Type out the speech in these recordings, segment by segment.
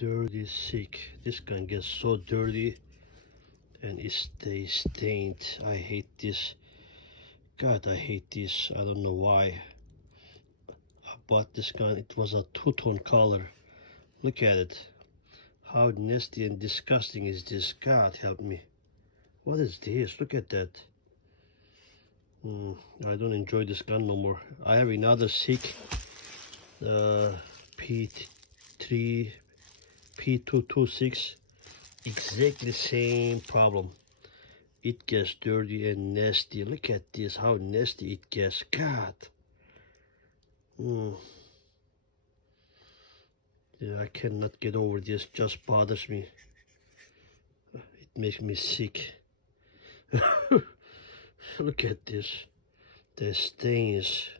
dirty, sick. This gun gets so dirty and it stays stained. I hate this. God, I hate this. I don't know why. I bought this gun. It was a two-tone color. Look at it. How nasty and disgusting is this? God help me. What is this? Look at that. I don't enjoy this gun no more. I have another sick p320. Exactly same problem. It gets dirty and nasty. Look at this, how nasty it gets. God. Yeah, I cannot get over this. Just bothers me. It makes me sick. Look at this. The stains.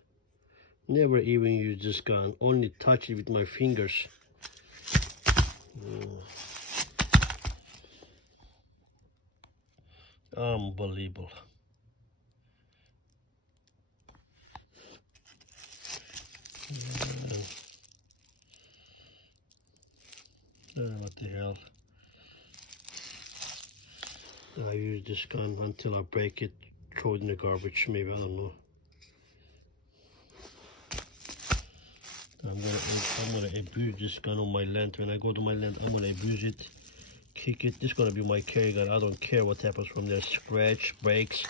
Never even use this gun. Only touch it with my fingers. Unbelievable. What the hell? I use this gun until I break it, throw it in the garbage, maybe, I don't know. I'm gonna abuse this gun on my land. When I go to my land, I'm gonna abuse it, kick it. This is gonna be my carry gun. I don't care what happens from there. Scratch, breaks,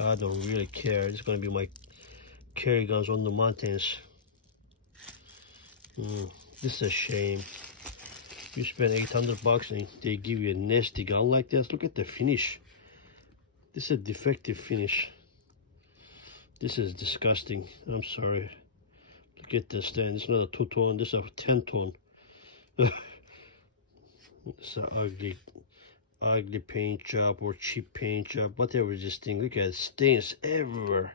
I don't really care. It's gonna be my carry guns on the mountains. This is a shame. You spend 800 bucks and they give you a nasty gun like this. Look at the finish. This is a defective finish. This is disgusting. I'm sorry. Look at this stand. It's not a 2-tone. This is a 10-tone. It's an ugly paint job or cheap paint job. Whatever this thing. Look at it. Stains everywhere.